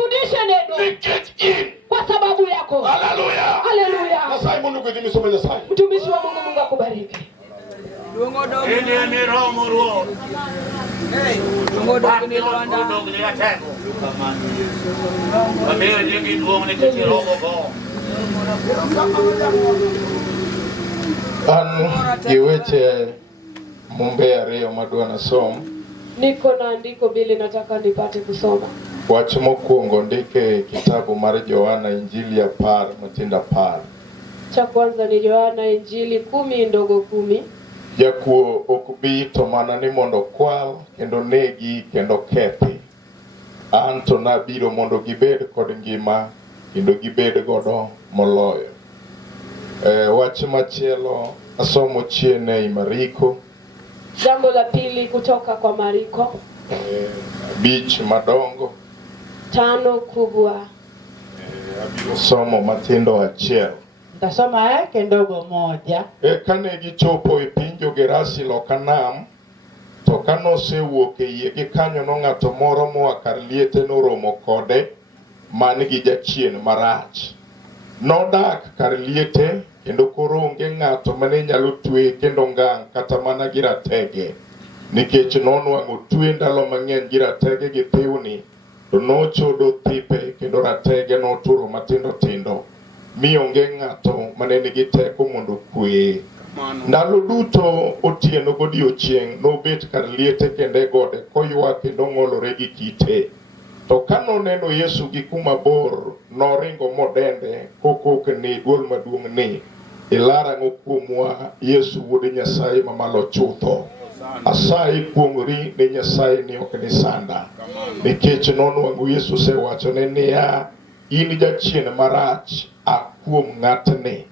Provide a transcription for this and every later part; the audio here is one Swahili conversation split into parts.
Fundisha neno. Kwa sababu yako. Haleluya. Haleluya. Nasai Mungu kidimi somo Nyasaye. Mtumishi wa Mungu, Mungu akubariki. Ini ni roho muru. Ngodo ni Rwanda. Ngodo ni ateko. Amir nyingi duong ni kirogo go. Iweche mumbe ariyo madwa na som. Niko na andiko bili nataka nipate kusoma. Wach mokwongo ndike kitabu mar Yohana Injili ya 10 matinda 10. Cha kwanza ni Yohana Injili 10 ndogo 10. Jakuo okbi to mana ni mondo kwal kendo negi kendo kethi. Anto nabiro mondo gibed kod ngima kendo gibed godo moloyo. Wach machielo asomo chiene Mariko. Jambo la pili kutoka kwa Mariko. Bich madongo. 5 kubwa. Abiro somo matindo achiel. Nitasoma yake ndogo moja. Kane gichopo e piny Jogerasi loka nam, to kanosewuok e yie gikanyo no ng'ato moro moa kar liete noromo kode man gi jachien marach. Nodak kar liete kendo koro onge ng'ato mane nyalo twe kendo ngang' kata mana gi ratege, nikech nonwang'o twe ndalo mang'eny gi ratege gi thiwni, to nochodo thipe kendo ratege noturo matindo tindo, mi onge ng'ato mane nigi teko mondo kweye. Ndalo duto otieno godiechieng' nobet kar liete kende gode koywak kendo ng'olore gi kite. To kanoneno Yesu gi kuma bor, noringo modende kokok ni duol maduong' ni, ilara ng'o kuomwa Yesu wuod Nyasaye mamalo chutho. Asayi kuong'ori ne Nyasaye ni ok ni sanda. Nikech nonwang'o Yesu sewachone niya, in jachien marach kuom ng'atni.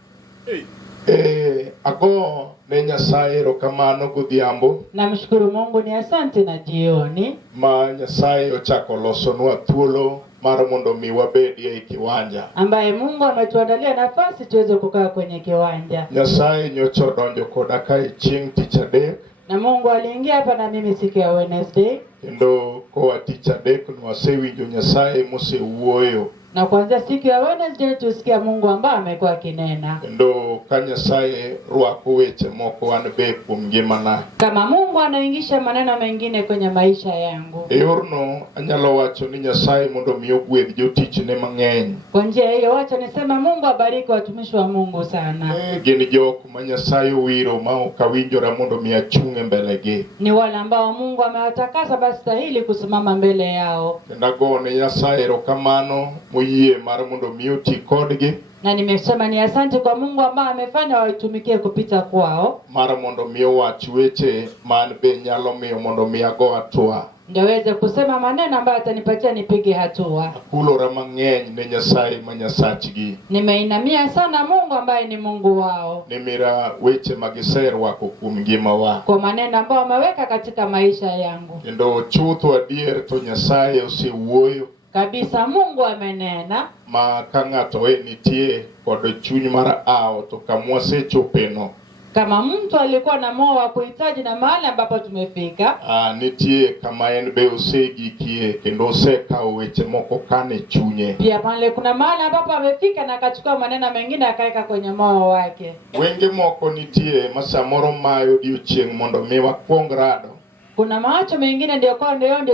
Ago ne Nyasaye erokamano godhiambo. Namshukuru Mungu, ni asante na jioni. Ma Nyasaye ochako losonwa thuolo mar mondo mi wabedie e kiwanja. Ambaye Mungu ametuandalia nafasi tuweze kukaa kwenye kiwanja. Nyasaye nyocha odonjo koda ka e chieng' tich adek. Na Mungu aliingia hapa na mimi siku ya Wednesday. Kendo koa tich adek nwasewinjo Nyasaye mosewuoyo. Na kuanzia siku ya Wednesday tusikia Mungu ambaye amekuwa akinena. Kendo ka Nyasaye rwako weche moko an be kuom ngimana. Kama Mungu anaingisha maneno mengine kwenye maisha yangu. E yorno anyalo wacho ni Nyasaye mondo mi ogwedh jotichne mang'eny. Kwa njia hiyo wacha nisema Mungu abariki watumishi wa Mungu sana. Gin jok ma Nyasaye wiro ma ok awinjora mondo mi achung' e mbelegi. Ni wale ambao Mungu amewatakasa basi stahili kusimama mbele yao. Kendo agone Nyasaye erokamano moyie mar mondo mi oti kodgi. Na nimesema ni asante kwa Mungu ambaye amefanya waitumikie kupita kwao. Mar mondo mi owach weche man be nyalo miyo mondo mi ago hatua. Ndio weze kusema maneno ambayo atanipatia nipige hatua. Kulora mang'eny ne Nyasaye ma Nyasachgi. Nimeinamia sana Mungu ambaye ni Mungu wao. Nimira weche magiserwako kuom ngimawa. Kwa maneno ambayo ameweka katika maisha yangu. Kendo chutho adier to Nyasaye osewuoyo. Kabisa Mungu amenena. Ma ka ng'ato nitie kod chuny mar ao to kamwasechopeno. Kama mtu alikuwa na moyo wa kuhitaji na mahali ambapo tumefika. Nitie kama en be osegikie kendo osekawo weche moko kane chunye. Pia pale kuna mahali ambapo amefika na akachukua maneno mengine akaweka kwenye moyo wake. Wenge moko nitie masamoro mayo odiechieng' mondo mi wakwong rado. Kuna macho mengine ndio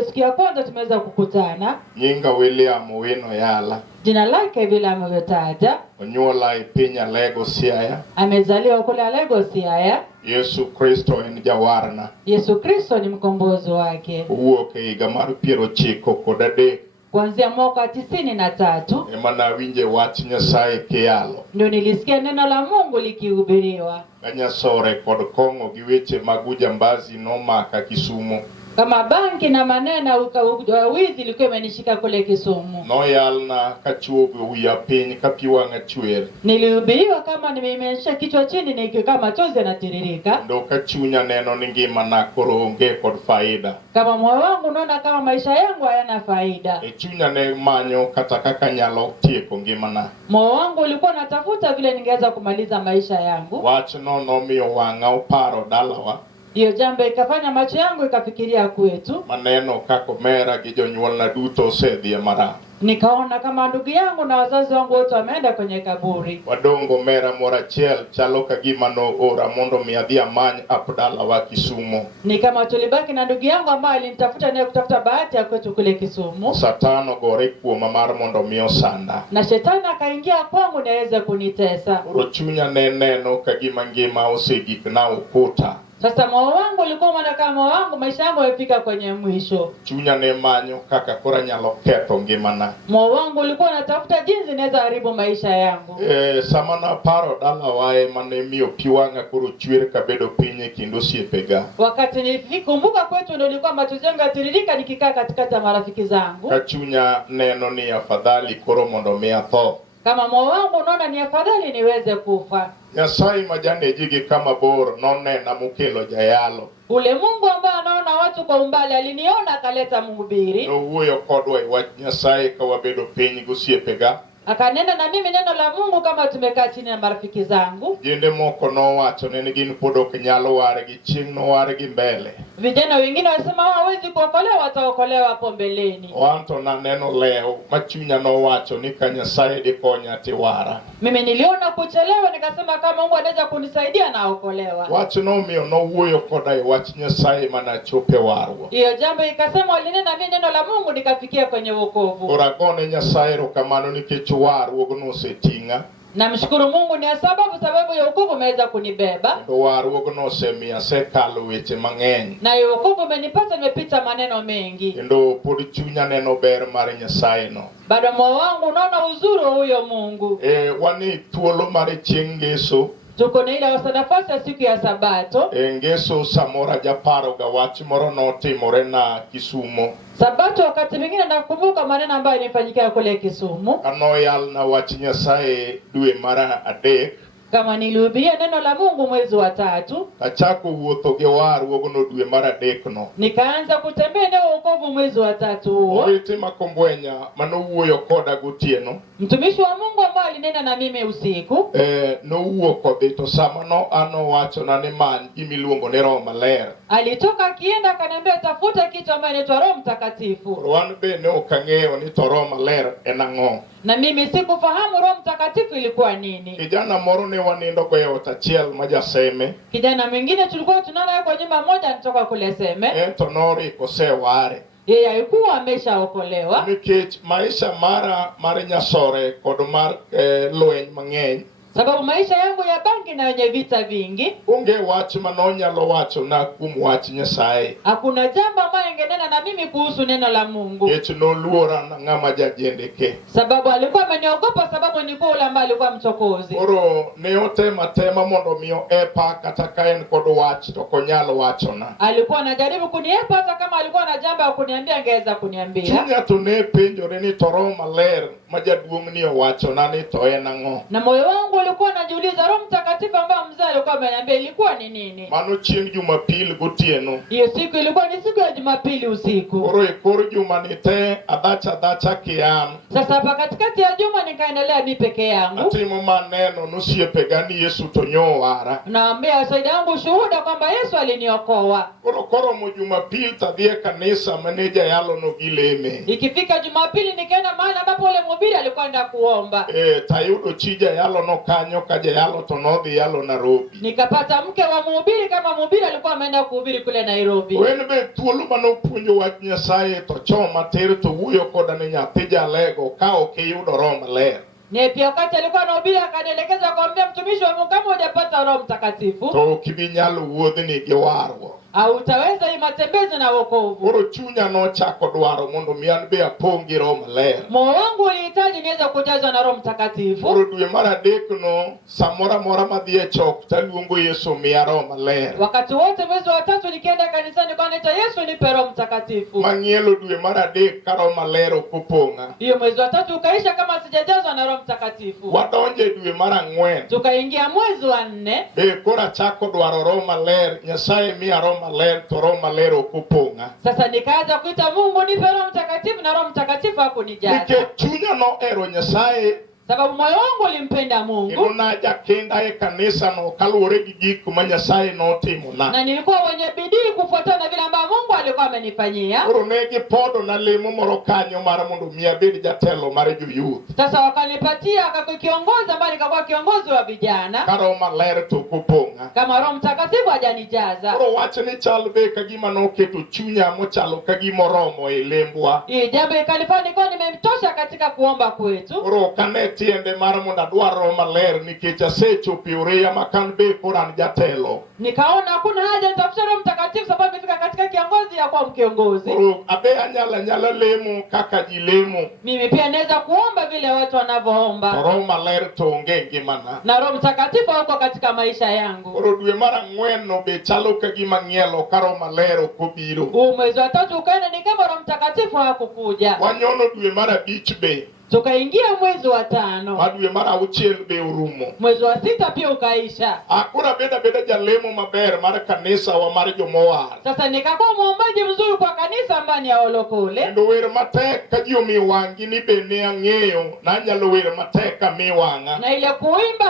siku ya kwanza tumeweza kukutana. Nyinga William Owino Yala. Jina lake vile amevyotaja. Onyuola e piny Alego Siaya. Amezaliwa kule Alego Siaya. Yesu Kristo en jawarna. Yesu Kristo ni mkombozi wake. Owuok e higa mar 93. Kuanzia mwaka 93. Ema nawinje wach Nyasaye kiyalo. Ndio nilisikia neno la Mungu likihubiriwa. Kanyasore kod kong'o gi weche mag ujambazi nomaka Kisumu. Kama banki na maneno wizi ilikuwa imenishika kule Kisumu. Noyalna kachuogo wiya piny ka pi wang'a chwer. Nilihubiriwa kama nimeimenyesha kichwa chini nikiwa kama chozi yanatiririka. Ndo ka chunya neno ni ngimana koro onge kod faida. Kama moyo wangu unaona kama maisha yangu hayana faida. E chunya ne manyo kata kaka nyalo tieko ngimana. Moyo wangu ulikuwa unatafuta vile ningeweza kumaliza maisha yangu. Wach no nomiyo wang'a oparo dalawa. Hiyo jambo ikafanya macho yangu ikafikiria kwetu. Maneno kako mera gi jonyuolna duto osedhi marach. Nikaona kama ndugu yangu na wazazi wangu wote wameenda kwenye kaburi. Wadongo mera morachiel chalo kagima no ora mondo miadhi amany apdala wa Kisumu. Ni kama tulibaki na ndugu yangu ambaye alinitafuta naye kutafuta bahati ya kwetu kule Kisumu. Satano gore kuoma mar mondo miyo sanda. Na shetani akaingia kwangu na aweze kunitesa. Rochunya neno kagima ngima osegik na ukuta. Sasa moyo wangu ulikuwa kama moyo wangu, maisha yangu yamefika kwenye mwisho. Chunya ne manyo kaka kora nyalo ketho ngimana. Moyo wangu ulikuwa unatafuta jinsi naweza haribu maisha yangu. Samana paro dala wae mane miyo piwanga kuru chwere kabedo pinye kindo siepega. Wakati nilikumbuka kwetu ndio nilikuwa machozi yangu yatiririka nikikaa katikati ya marafiki zangu. Kachunya neno ni afadhali koro mondo mi atho. Kama moyo wangu unaona ni afadhali niweze kufa. Nyasaye majane jigi kama bor none na mukelo jayalo. Ule Mungu ambaye anaona watu kwa umbali aliniona akaleta mhubiri. No wuyo kodwa iwach Nyasaye kawabedo piny gosiepega. Akanena na mimi neno la Mungu kama tumekaa chini na marafiki zangu. Jende moko no wacho ne gin podo kenyalo ware gi ching no ware gi mbele. Vijana wengine wasema hawawezi kuokolewa, wataokolewa hapo mbeleni. Wanto na neno leo machunya no wacho ni ka Nyasaye dikonya tiwara. Mimi niliona kuchelewa nikasema kama Mungu anaweza kunisaidia na okolewa. Wacho no miyo no wuyo koda iwach Nyasaye mana chope warwo. Hiyo jambo ikasema walinena mimi neno la Mungu nikafikia kwenye wokovu. Oragone Nyasaye rokamano nikech warwo no setinga. Namshukuru Mungu ni sababu ya wokovu umeweza kunibeba. Ndo warwo no semia sekalo weche mang'eny. Na wokovu umenipata nimepita maneno mengi. Ndo pod chunya neno ber mar Nyasaye no. Bado moyo wangu unaona uzuri wa huyo Mungu. Wani thuolo mar chieng' Ngeso. Tuko na ile nafasi ya siku ya Sabato. Ngeso samora japaro ga wach moro notimore na Kisumu. Sabato wakati mwingine nakumbuka maneno ambayo yalifanyika kule Kisumu. Anoyal na wach Nyasaye dwe mara adek. Kama nilihubiria neno la Mungu mwezi wa 3. Achako wuotho gi warwo no dwe mara adek no. Nikaanza kutembea na wokovu mwezi wa 3 huo. Owete makombwenya mano wuoyo koda gotieno. Mtumishi wa Mungu ambaye alinena na mimi usiku. No wuok kodhi to sama no ano wacho na ni man imiluongo ne Roho Maler. Alitoka akienda akaniambia tafuta kitu ambacho inaitwa Roho Mtakatifu. Wan be ne okang'eyo ni to Roho Maler en ang'o. Na mimi sikufahamu Roho Mtakatifu ilikuwa nini. Kijana moro ne wanindo go e ot achiel majaseme. Kijana mwingine tulikuwa tunaona kwa nyumba moja anatoka kule Seme. To noriko seware. Yeye alikuwa ameshaokolewa. Nikech maisha mara nyasore kod mar lweny mang'eny. Sababu maisha yangu ya bangi na wenye vita vingi. Unge wach manonyalo wacho na kum wach Nyasaye. Hakuna jambo ambalo ingenena na mimi kuhusu neno la Mungu. Nikech noluora na ng'ama jajendeke. Sababu alikuwa ameniogopa sababu nilikuwa ule ambaye alikuwa mchokozi. Oro ne otema mondo miyo epa kata ka en kod wach to konyalo wachona. Alikuwa anajaribu kuniepa hata kama alikuwa na jambo ya kuniambia angeweza kuniambia. Chunya to ne penjore ni to Roho Maler majaduong' ni owachona ni to en ang'o. Na moyo wangu ulikuwa unajiuliza Roho Mtakatifu ambaye mzee alikuwa ameniambia ilikuwa ni nini? Mano chieng' Jumapili gotieno. Hiyo siku ilikuwa ni siku ya Jumapili usiku. Oro ekor juma ni te adacha kiam. Sasa hapa katikati ya juma nikaendelea mimi peke yangu. Atimo maneno nosiepega ni Yesu to nyowara. Naambia wasaidia wangu shuhuda kwamba Yesu aliniokoa. Koro mo Jumapili tadhie kanisa maneja yalo no gileme. Ikifika Jumapili nikaenda mahali ambapo ule mhubiri alikuwa enda kuomba. Tayudo chija yalo no kanyo kaja yalo to nodhi yalo Nairobi. Nikapata mke wa mhubiri kama mhubiri alikuwa ameenda kuhubiri kule Nairobi. Wen be thuolo mano puonjo wach Nyasaye to choma ter to wuoyo koda ne nyathi jalego ka ok iyudo Roho Maler. Ne pia wakati alikuwa anahubiri akanielekeza kumwambia mtumishi wa Mungu kama hujapata Roho Mtakatifu to kibinyalo wuodhni gi warwo. Au utaweza hii matembezi na wokovu. Oro chunya no chako dwaro mondo mi an be apong' gi Roho Maler. Moyo wangu ulihitaji niweze kujazwa na Roho Mtakatifu. Oro dwe mar adek no samora mora madhi e chok taluongo Yesu miya Roho Maler. Wakati wote mwezi wa 3 nikienda kanisani kwa naita Yesu nipe Roho Mtakatifu. Mang'ielo dwe mar adek ka Roho Maler okopong'a. Hiyo mwezi wa 3 ukaisha kama sijajazwa na Roho Mtakatifu. Wadonje dwe mar 4. Tukaingia mwezi wa 4. Kora chako dwaro Roho Maler. Nyasaye miya Roho Maler to Roho Maler okopong'a. Sasa nikaanza kuita Mungu nipe Roho Mtakatifu na Roho Mtakatifu hakunijaza. Nikech chunya no ero Nyasaye sababu moyo wangu ulimpenda Mungu. Kendo najakenda e kanisa no kaluwore gi gik ma Nyasaye notimona. Na nilikuwa mwenye bidii kufuatana na vile ambavyo Mungu alikuwa amenifanyia. Koro ne gipodo na lemo moro kanyo mar mondo mi abed jatelo mar jo-youth. Sasa wakanipatia kiongozi ambaye nikakuwa kiongozi wa vijana. Ka Roho Maler to kupong'a. Kama Roho Mtakatifu hajanijaza. Koro wach ni chal be ka gima noketo chunya mochalo ka gima oromo e lembwa. Jambo ikanifanya nilikuwa nimemtosha katika kuomba kwetu. Koro kane tiende mar mondo adwar Roho Maler nikech asechopo e oreya ma kan be koro an jatelo. Nikaona hakuna haja nitafuta Roho Mtakatifu sababu nimefika katika kiongozi ya kuwa kiongozi. Koro abe anyala lemo kaka ji lemo. Mimi pia naweza kuomba vile watu wanavyoomba. Roho Maler to onge ngimana. Na Roho Mtakatifu yuko katika maisha yangu. Koro dwe mar ang'wen no be chalo ka gima ng'ielo ka Roho Maler ok obiro. Mwezi wa 3 ukaenda ni kama Roho Mtakatifu hakukuja. Wanyono dwe mar 5 be. Tukaingia mwezi wa 5. Dwe mar 6 be orumo. Mwezi wa 6 pia ukaisha. Akura beda jalemo maber mar kanisa wa mar jomowar. Sasa nikakuwa muombaji mzuri kwa kanisa mbani ya olokole. Kendo wer matek ka ji omi wangi ni be ne ang'eyo na nyalo wer matek ka mi wang'a. Na ile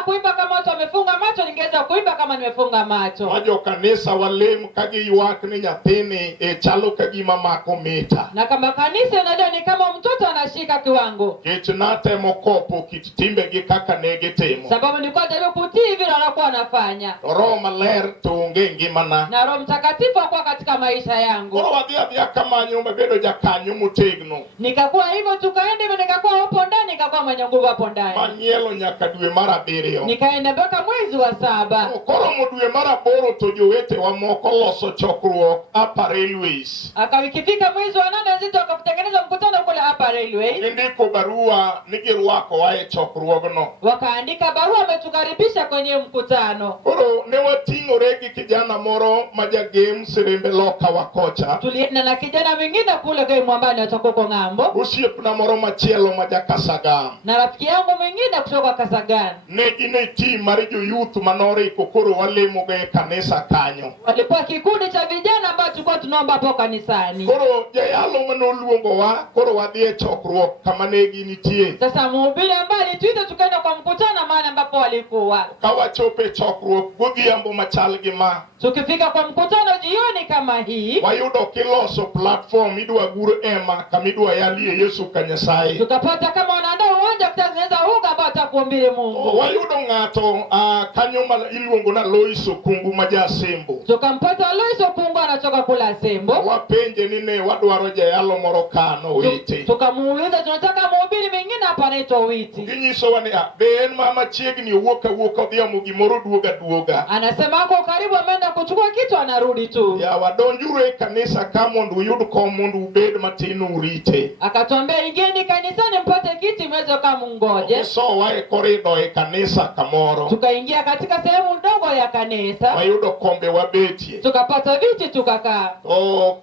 kuimba kama watu wamefunga macho ningeweza kuimba kama nimefunga macho. Wajo kanisa walem ka giywak ni nyathini chalo ka gima mako mita. Na kama kanisa unajua ni kama mtoto anashika kiwango. Kech natemo kopo kit timbegi kaka ne gitimo. Sababu nilikuwa najaribu kutii vile wanakuwa wanafanya. Roho Maler to onge ngimana. Na Roho Mtakatifu akuwa katika maisha yangu. Koro wadhi kamanyo mabedo jakanyo motegno. Nikakuwa hivyo tukaenda hivyo nikakuwa hapo ndani nikakuwa mwenye nguvu hapo ndani. Manyielo nyaka dwe mar 7. Nikaenda mpaka mwezi wa 7. Koro mo dwe mar 8 to jowete wa moko loso chokruok Upper Railways. Akawikifika mwezi wa 8 nzito akatengeneza mkutano kule Upper Railways. Ndiko barua nigirwako wae chokruogno. Wakaandika barua wametukaribisha kwenye mkutano. Koro ne wating'ore gi kijana moro majagem Sirembe Loka wakocha. Tulienda na kijana mwingine kule kwa Mwambani atokoko ng'ambo. Osiepna moro machielo majakasagam. Na rafiki yangu mwingine kutoka Kasagani. Ne gine team mar jo-youth manoriko koro walemo ge kanisa kanyo. Walikuwa kikundi cha vijana ambao tulikuwa tunaomba hapo kanisani. Koro jayalo manoluongo wa koro wadhi e chokruok kama ne ginitie. Sasa mhubiri ambaye alituita tukaenda kwa mkutano mahali ambapo walikuwa. Ka wachope chokruok godhiambo machal gi ma. Tukifika kwa mkutano jioni kama hii. Wayudo kiloso platform idwa gur ema kama idwa yalie Yesu ka Nyasaye. Tukapata kama wanaandaa uwanja kutengeneza uga ambao atakuhubiri Mungu. Wayudo ng'ato kanyo ma iluongo na Lois Okungu majasembo. Tukampata Lois Okungu anatoka kula Sembo. Wapenje ni ne wadwaro jayalo moro kano witi. Tukamuuliza tunataka mhubiri mwingine hapa anaitwa Witi. Ginyiso wani ben mama chiegni wuoka odhiambo gimoro duoga. Anasema ako karibu ameenda kuchukua kitu anarudi tu. Ya wadonjuru e kanisa ka mondo uyud kom mondo ubed matin urite. Akatuambia ingieni kanisani mpate kiti mweze kama ngoje. So wae korido e kanisa kamoro. Tukaingia katika sehemu ndogo ya kanisa. Wayudo kombe wabetie. Tukapata viti tukakaa.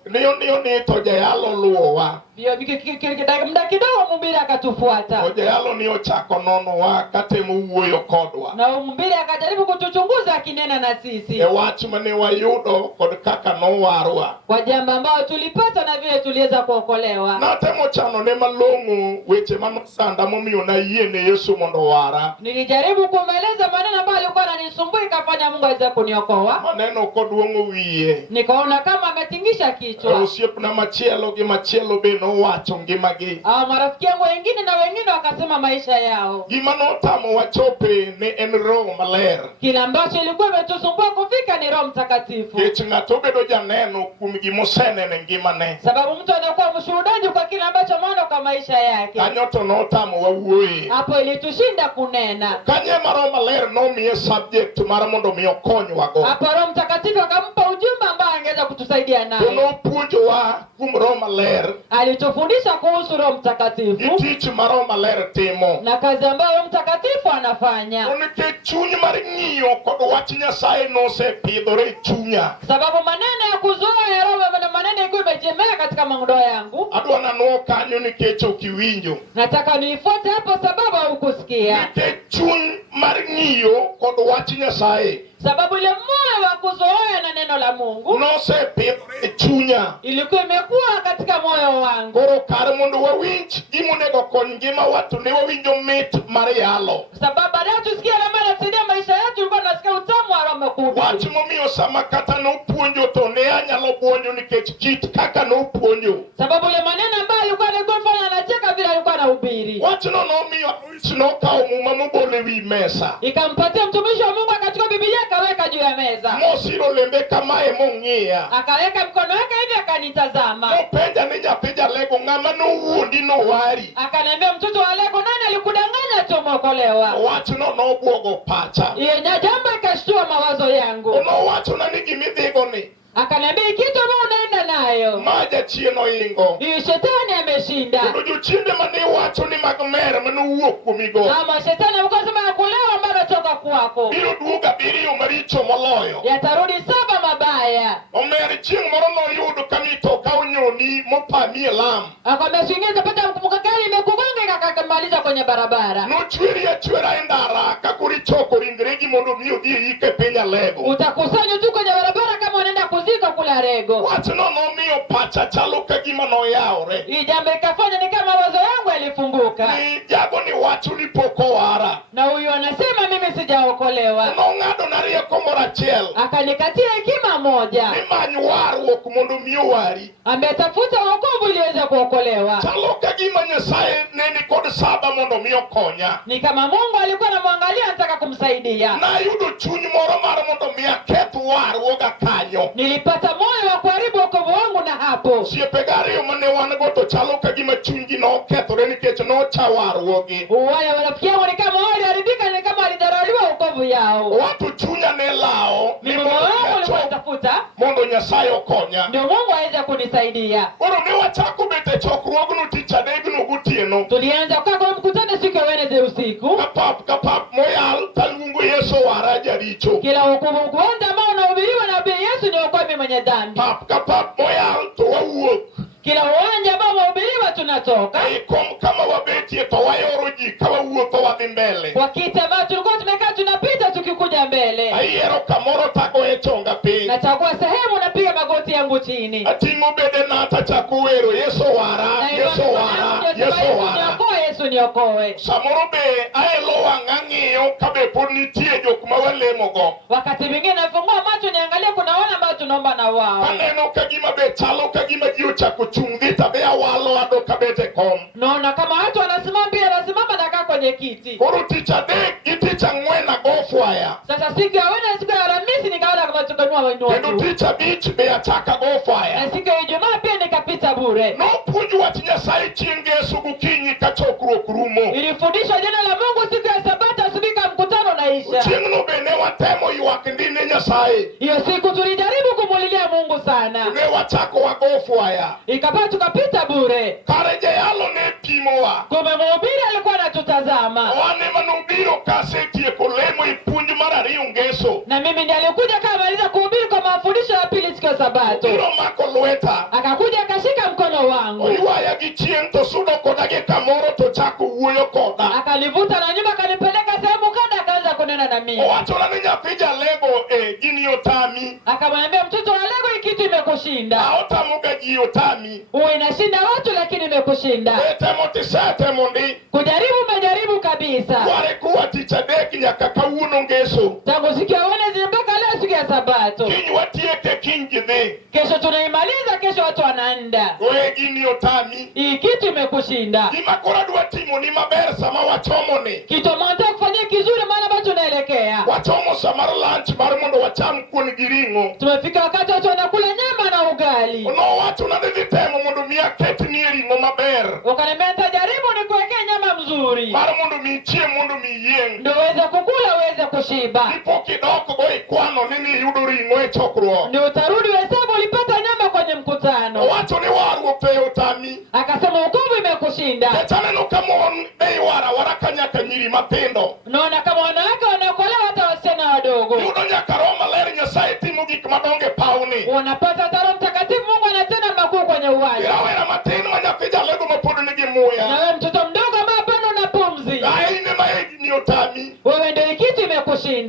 Niyo ni to jayalo luowa. Muda kidogo mhubiri akatufuata. Jayalo ni ochako nono wa katemo wuoyo kodwa. Na mhubiri akajaribu kutuchunguza akinena na sisi. E wach mane wayudo kod kaka nowarwa. Kwa jambo ambao tulipata na vile tuliweza kuokolewa. Natemo chano ne malongo weche manosanda momiyo na yie ne Yesu mondo wara. Nilijaribu kumeleza maneno ambayo alikuwa ananisumbua ikafanya Mungu aweze kuniokoa. Maneno koduongo wiye. Nikaona kama ametingisha kichwa. Osiepna machielo gi machielo be nowacho ngimagi. Marafiki yangu wengine na wengine wakasema maisha yao. Gima notamo wachope ne en Roho Maler. Kila ambacho ilikuwa imetusumbua kufika ni Roho Mtakatifu. Kech ng'ato bedo janeno kuom gimosenene ngimane. Sababu mtu anakuwa mshuhudaji kwa kila ambacho maana kwa maisha yake. Kanyo to notamo wawuoye. Hapo ilitushinda kunena. Kanye ma Roho Maler nomiye subject mar mondo mi okonywago. Hapo Roho Mtakatifu akampa ujumbe ambao angeweza kutusaidia naye. Nopuonjowa kuom Roho Maler. Alitufundisha kuhusu Roho Mtakatifu. Tich ma Roho Maler timo. Na kazi ambayo Roho Mtakatifu anafanya. Nikech chuny mar ng'iyo kod wach Nyasaye nosepidhore chunya. Sababu maneno ya kuzoea Roho na maneno ilikuwa imejemea katika mangondo yangu. Adwa nanuo kanyo nikech ukiwinjo. Nataka niifuate hapo sababu haukusikia. Nikech chuny mar ng'iyo kod wach Nyasaye. Sababu ile moyo wa kuzoea na neno la Mungu Nosepidhore chunya. ilikuwa imekuwa katika moyo wangu. Koro kar mondo wawinj gimonego kony ngima watu ne wawinjo mit mar yalo. Sababu baada tusikia na maana tusaidia maisha yetu tulikuwa tunasikia utamu wa Roho Mkuu. Wach momiyo sama kata nopuonjo to ne anyalo buonjo nikech kit kaka nopuonjo. Sababu ile maneno ambayo alikuwa anafanya anacheka vile alikuwa anahubiri. Wach no nomiyo nokawo muma mobolo ewi mesa. Ikampatia mtumishi wa Mungu akachukua Biblia akaweka juu ya meza. Mosiro lembe kamae mong'iya. Akaweka mkono wake hivi akanitazama. Nopenja ni nyathi jalego ng'ama nowuondi nowari. Akaniambia mtoto wa lego nani alikudanganya tumeokolewa? Wach no nobuogo pacha. Hiyo jambo ikashtua mawazo yangu. Nowachona ni gimidhigo ni. Akaniambia kitu ambacho unaenda nayo Maja chieno ingo. hii shetani ameshinda. Kudu juchinde mani wacho ni magmer manuwuok kumigo. Ama shetani amekosema ya kulewa ambayo toka kwako. Biro duoga biriyo maricho moloyo. Yatarudi 7 mabaya. Omer chieng' moro noyudo kamitoka onyoni mopami e lam. Akamwambia swingine utapata mkukakali imekugonga ikakamaliza kwenye barabara. Nochweri achwera e ndara kakuri choko ringregi mondo mi odhi yike piny Alego. Utakusanywa tu kwenye barabara kama unaenda kuzika kula Rego. Wach no nomiyo pacha chalo kagima noyawre. Hii jambo ikafanya ni kama mawazo yangu yalifunguka. Ni jago ni wacho ni poko wara. Na huyu anasema mimi sijaokolewa. Nong'ado na rieko moro achiel. Akanikatia hekima moja. Ni many warruok mondo mi owari. Ametafuta wokovu ili aweze kuokolewa. Chalo kagima Nyasaye ne ni kod saba mondo mi okonya. Ni kama Mungu alikuwa anamwangalia anataka kumsaidia. Nayudo chuny moro mar mondo mi aketh warruoga kanyo. Nilipata moyo wa kuharibu wokovu wangu na hapo. Siepega ariyo mane wan go to chalo kagima chunygi nokethore nikech nocha warruogi. Wale warafiki yangu ni kama waliharibika, ni kama walidharauliwa wokovu yao. Watu chunya ne lao ni Mimi moyo wangu ulikuwa natafuta mondo Nyasaye okonya. ndio Mungu aweze kunisaidia. Koro ne wachako bet e chokruogno tich adekno gotieno. Tulianza kukaa kwa mkutano siku ya Wednesday usiku. Kapap moyal taluongo Yesu wara jaricho. Kila wokovu kwanza ambao unahubiriwa na Bwana Yesu ni wokovu mwenye dhambi. Kapap moyal to wawuok. Kila uwanja ambao wahubiriwa tunatoka. Kom kama wabetie to wayoro ji ka wawuotho wadhi mbele. Kwa kiti ambacho tulikuwa tumekaa tunapita tukikuja mbele. Ayiero kamoro tako e chonga piny. Nachagua sehemu napiga magoti yangu chini. Ating'o bede nata chako wero Yesu wara, Yesu wara, Yesu wara. Yesu niokoe. Samoro be aelo wang'a ng'iyo ka be pod nitie jok ma walemogo. Wakati mwingine nafungua macho niangalie kuna wale ambao tunaomba na wao. Aneno kagima be chalo kagima ji ochako chung' dhi tabe awalo ado kabete kom. Naona kama watu wanasimama pia wanasimama na kaa kwenye kiti. Koro tich adek gi tich ang'wen ago fwaya. Sasa siku ya Wednesday, siku ya Alhamisi nikaona kama tukanua wenyewe. Kendo tich abich be achaka go fwaya. Na siku ya Ijumaa pia nikapita bure. Nopuonjo wach Nyasaye chieng' Ngeso gokinyi ka chokruok rumo. Ilifundishwa neno la Mungu siku ya Sabato asubuhi kama mkutano unaisha. Chieng'no be ne watemo ywak ndine Nyasaye. Hiyo siku tulijaribu kumulilia Mungu sana. Ne wachako wago fwaya. Ikapata tukapita bure. Kare jayalo ne pimowa. Kumbe mhubiri alikuwa anatutazama. Wane manubiro kasetieko lemo i puonj mar ariyo Ngeso. Na mimi ndiye alikuja kama maliza kuhubiri kwa mafundisho ya pili siku ya Sabato. Biro mako lweta. Akakuja akashika mkono wangu. Oywaya gi chien to sudo koda gi kamoro to chako wuoyo koda. Akanivuta na nyuma akanipeleka sehemu kada akaanza kunena na mimi. Owachona ni nyathi jalego gini otami. Akamwambia mtoto wa lego hii kitu imekushinda. Aotamoga ji otami. Huwa inashinda watu lakini imekushinda. Temo tisetemo ndi. Kujaribu umejaribu kabisa. Ware kuwa tich adek nyaka kawuono Ngeso. Tangu siku ya Wednesday mpaka leo siku ya Sabato. Kiny watieke kiny gidhi. Kesho tunaimaliza, kesho watu wanaenda. Oe gini otami. Hii kitu imekushinda. Gima koro adwa timo ni maber sama wachomo ni. Kitu mwanataka kufanyia kizuri maana ambacho tunaelekea. Wachomo samar lunch mar mondo wacham kuon gi ring'o. Tumefika wakati watu wanakula nyama na ugali. Nowacho na dhi temo mondo mi aketnie ring'o maber. Wakaniambia nitajaribu nikuwekee nyama mzuri. Mar mondo mi ichiem mondo mi yieng'. Ndio uweze kukula uweze kushiba. Ipo kidok go ikwano ni iyudo ring'o e chokruok. Ndio utarudi uhesabu ulipata nyama kwenye mkutano. Owacho ni warruok to otami. Akasema wokovu imekushinda. Aneno ka mon be wara ka nyaka nyiri mathindo. Naona kama wanawake wanaokolewa hata wasichana wadogo. Yudo nyaka Roho Maler Nyasaye timo gik madongo e pawni. Wanapata Roho Mtakatifu, Mungu anatenda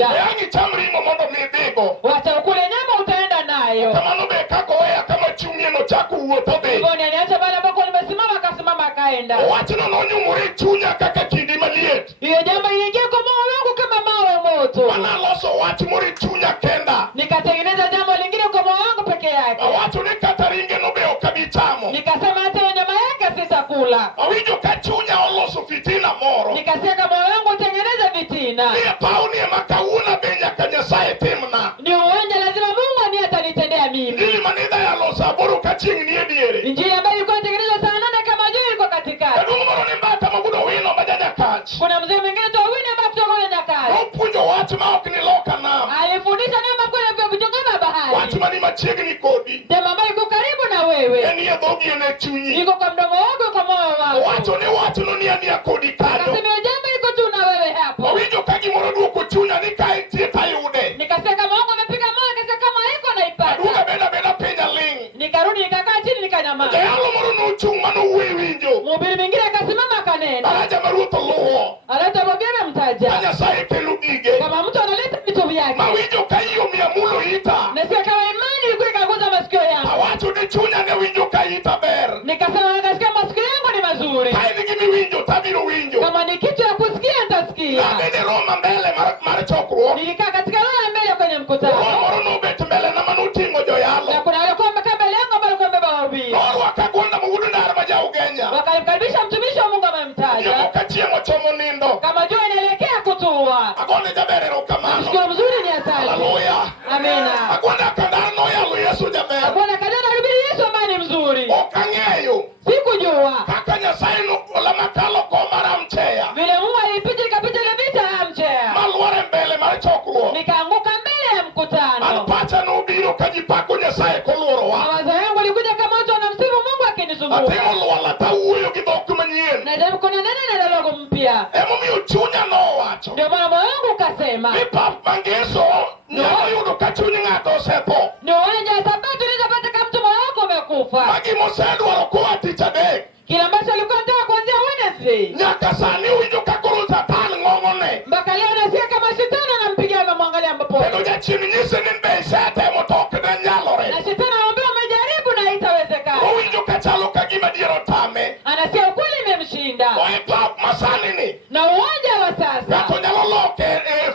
kushinda. Yangi chamringo mondo midhigo. Wacha ukule nyama utaenda nayo. Kamano be kako wea kama chunye no chaku wuotho dhi. Mbona niacha bale ambako nimesimama akasimama akaenda. Wachno nonyumore chunya kaka kidi maliet. Hiyo jambo iliingia kwa moyo wangu kama mawe moto. Mana loso wach mori chunya kenda. Nikatengeneza jambo lingine kwa moyo wangu peke yake. Wacho ni kataringe no be okabichamo. Nikasema hata nyama yake sitakula. Awinjo ka chunya oloso fitina moro. Nikasema moyo wangu utengeneze vitina. Ni pauni makawuna benya kanyasaye timna. Ni uwanja lazima Mungu ndiye atanitendea mimi. Ndili manida ya losa boru kaching ni ediere. Njia ambayo ilikuwa inatengenezwa saa 8 kama jua iko katikati. Kadungu moro ni mbata mabudo wino majaja kach. Kuna mzee mwingine tu wini ambaye kutoka kwenye nyakati. Upunjo watu maok ni loka nam. Alifundisha namba kwa kujongana bahari. Watu mani machiegni kodi. Ndio ambayo iko karibu na wewe. Eni ya dhogi ene chunyi. Iko kwa mdomo wako kwa moyo wako. Watu no ni ania kodi kado. Akasema jambo iko tu na wewe hapo. Awinjo kagi moro duoko chunya ni kai tieta yude. Nikasema kama Mungu amepiga moyo akasema kama iko naipata. Aduga beda penya ling. Nikarudi nikakaa chini nikanyamaza. Jayalo moro no chung mano winjo. Mhubiri mwingine akasimama akanena. Araja maruto luo. Aleta bogeme mtaja. Anya sae kelugige. Kama mtu analeta vitu vyake. Mawinjo kaiyo miamulo ita. Nasikia kama imani ilikuwa ikaguza masikio yangu. Awatu ni chunya ne winjo kaita ber. Nikasema nasikia masikio yangu ni mazuri. Kai nigi mi winjo tabiro winjo. Kama ni kitu ya kusikia nitasikia. Na bene Roma mbele mar chokruo. Nilikaa katika roho mbele kwenye mkutano. Moro no bet mbele na manutingo joyalo. Na kuna wale kwa mbele yangu ambao kwa mbele wahubiri. Noro wakagonda mugudu ndara maja ugenya. Wakamkaribisha mtumishi wa Mungu amemtaja. Yemo kachiemo chomo nindo. Kama jua inaelekea kutua. Agone jaberero kamano. Shukuru mzuri ni asante. Haleluya. Amina. Agone kandano ya Yesu jaber. Agone kadana rubiri Yesu ambaye ni mzuri. Okangeyo. Sikujua. Kaka Nyasaye no la makalo ko maramcheya. Vile Mungu alipita ikapita ile vita amchea. Malware mbele mar chokruo. Nikaanguka mbele ya mkutano. Alpacha no biro kajipako Nyasaye koloro wa. Mawazo yangu alikuja kama watu wanamsifu Mungu akinizunguka. Atimo lwala ta uyo gidok manyien. Na jambo kuna neno na dialogo mpya. Emo mi chunya no wacho. Ndio maana moyo wangu ukasema. Ni pap mangeso. Nyalo yudo kachunya ngato sepo. Ni uwanja sabato ulizopata kama mtu moyo wako umekufa. Magi mosedwaro kwa ticha dek. Kila ambacho alikuwa anataka kuanzia Wednesday. Nyaka sani ujo kakoro Satan ngongone. Mpaka leo nasikia kama shetani anampigia amemwangalia ambapo. Pero ja chini nyise ni mbe sate motoke na nyalore. Na shetani anamwambia umejaribu na haitawezekana. Ujo kachalo kagima diero tame. Anasikia ukweli imemshinda. Oe pap masani ni. Na uwanja wa sasa. Gato nyalo loke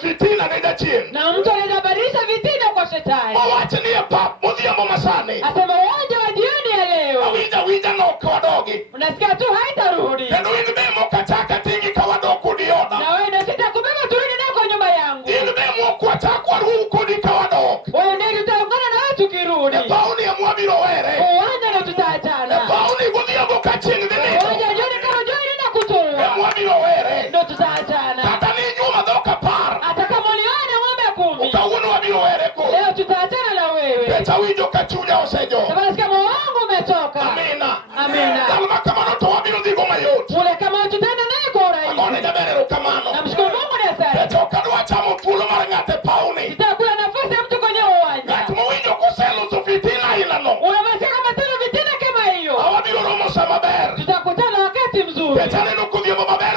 fitina ni jachien. Na mtu anaweza badilisha vitina kwa shetani. Owachi ni pap mudhiambo masani. Asema uwanja wa jioni ya leo. Awinja no kawadogi. Unasikia tu haitarudi. Kendo ini bemo kachaka tingi kawadoku dioda. Na wewe ndio sitakubeba turudi nayo kwa nyumba yangu. Ini bemo kwa chakwa ruku di kawadok. Wewe ndio tutaungana na wewe tukirudi. Pauni ya mwabiro were. Uwanja ndio tutaachana. Pauni gudhiambo kaching dini. Uwanja jioni kama jioni na kutoa. Mwabiro were. Ndio tutaachana. Kata ni nyuma doka par. Hata kama uliona ng'ombe 10. Ukawunu wabiro were ko. Leo tutaachana na wewe. Peta winjo kachunya osejo. Sababu nasikia moyo wangu umetoka. Amina. Amina. Dalma kamano to wabiro dhigo mayot. Ule kama tutaenda naye kwa Agone urahisi. jaberero kamano. Namshukuru Mungu ni asante. Peta okadwa chamo thuolo mar ng'ate pauni. Nitakula nafasi ya mtu kwenye uwanja. Ng'at mowinjo koseloso fitina ailano. Unamesikia kama tena vitina kama hiyo. Awabiro romo sa maber. Tutakutana wakati mzuri. Peta neno kudhiambo maber